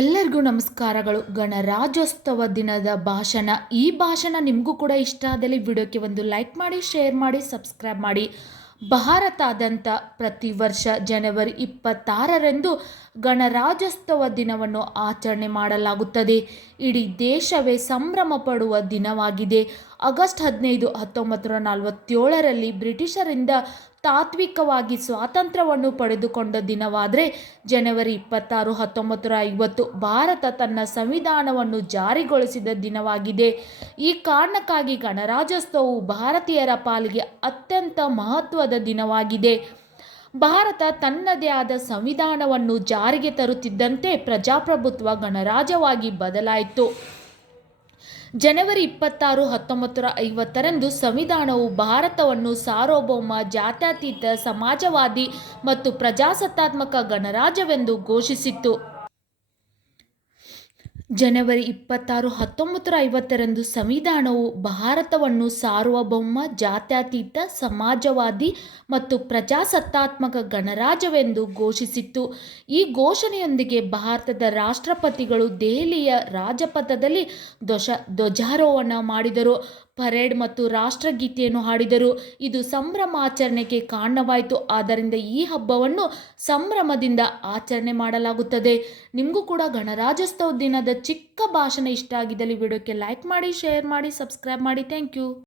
ಎಲ್ಲರಿಗೂ ನಮಸ್ಕಾರಗಳು. ಗಣರಾಜ್ಯೋತ್ಸವ ದಿನದ ಭಾಷಣ. ಈ ಭಾಷಣ ನಿಮಗೂ ಕೂಡ ಇಷ್ಟ ಆದಲ್ಲಿ ವಿಡಿಯೋಕ್ಕೆ ಒಂದು ಲೈಕ್ ಮಾಡಿ, ಶೇರ್ ಮಾಡಿ, ಸಬ್ಸ್ಕ್ರೈಬ್ ಮಾಡಿ. ಭಾರತಾದ್ಯಂತ ಪ್ರತಿ ವರ್ಷ ಜನವರಿ ಇಪ್ಪತ್ತಾರರಂದು ಗಣರಾಜ್ಯೋತ್ಸವ ದಿನವನ್ನು ಆಚರಣೆ ಮಾಡಲಾಗುತ್ತದೆ. ಇಡೀ ದೇಶವೇ ಸಂಭ್ರಮ ಪಡುವ ದಿನವಾಗಿದೆ. ಆಗಸ್ಟ್ ಹದಿನೈದು ಹತ್ತೊಂಬತ್ತು ನೂರ ನಲವತ್ತೇಳರಲ್ಲಿ ಬ್ರಿಟಿಷರಿಂದ ತಾತ್ವಿಕವಾಗಿ ಸ್ವಾತಂತ್ರ್ಯವನ್ನು ಪಡೆದುಕೊಂಡ ದಿನವಾದರೆ ಜನವರಿ ಇಪ್ಪತ್ತಾರು ಹತ್ತೊಂಬತ್ತು ನೂರ ಐವತ್ತು, ಭಾರತ ತನ್ನ ಸಂವಿಧಾನವನ್ನು ಜಾರಿಗೊಳಿಸಿದ ದಿನವಾಗಿದೆ. ಈ ಕಾರಣಕ್ಕಾಗಿ ಗಣರಾಜ್ಯೋತ್ಸವವು ಭಾರತೀಯರ ಪಾಲಿಗೆ ಅತ್ಯಂತ ಮಹತ್ವದ ದಿನವಾಗಿದೆ. ಭಾರತ ತನ್ನದೇ ಆದ ಸಂವಿಧಾನವನ್ನು ಜಾರಿಗೆ ತರುತ್ತಿದ್ದಂತೆ ಪ್ರಜಾಪ್ರಭುತ್ವ ಗಣರಾಜ್ಯವಾಗಿ ಬದಲಾಯಿತು. ಜನವರಿ ಇಪ್ಪತ್ತಾರು ಹತ್ತೊಂಬತ್ತು ನೂರ ಐವತ್ತರಂದು ಸಂವಿಧಾನವು ಭಾರತವನ್ನು ಸಾರ್ವಭೌಮ ಜಾತ್ಯತೀತ ಸಮಾಜವಾದಿ ಮತ್ತು ಪ್ರಜಾಸತ್ತಾತ್ಮಕ ಗಣರಾಜ್ಯವೆಂದು ಘೋಷಿಸಿತು ಜನವರಿ ಇಪ್ಪತ್ತಾರು ಹತ್ತೊಂಬತ್ತು ನೂರ ಐವತ್ತರಂದು ಸಂವಿಧಾನವು ಭಾರತವನ್ನು ಸಾರ್ವಭೌಮ ಜಾತ್ಯತೀತ, ಸಮಾಜವಾದಿ ಮತ್ತು ಪ್ರಜಾಸತ್ತಾತ್ಮಕ ಗಣರಾಜ್ಯವೆಂದು ಘೋಷಿಸಿತ್ತು. ಈ ಘೋಷಣೆಯೊಂದಿಗೆ ಭಾರತದ ರಾಷ್ಟ್ರಪತಿಗಳು ದೆಹಲಿಯ ರಾಜಪಥದಲ್ಲಿ ಧ್ವಜ ಧ್ವಜಾರೋಹಣ ಮಾಡಿದರು. ಪರೇಡ್ ಮತ್ತು ರಾಷ್ಟ್ರಗೀತೆಯನ್ನು ಹಾಡಿದರು. ಇದು ಸಂಭ್ರಮಾಚರಣೆಗೆ ಕಾರಣವಾಯಿತು. ಆದ್ದರಿಂದ ಈ ಹಬ್ಬವನ್ನು ಸಂಭ್ರಮದಿಂದ ಆಚರಣೆ ಮಾಡಲಾಗುತ್ತದೆ. ನಿಮಗೂ ಕೂಡ ಗಣರಾಜ್ಯೋತ್ಸವ ದಿನದ ಚಿಕ್ಕ ಭಾಷಣ ಇಷ್ಟ ಆಗಿದ್ದಲ್ಲಿ ವಿಡಿಯೋಕ್ಕೆ ಲೈಕ್ ಮಾಡಿ ಶೇರ್ ಮಾಡಿ ಸಬ್ಸ್ಕ್ರೈಬ್ ಮಾಡಿ. Thank you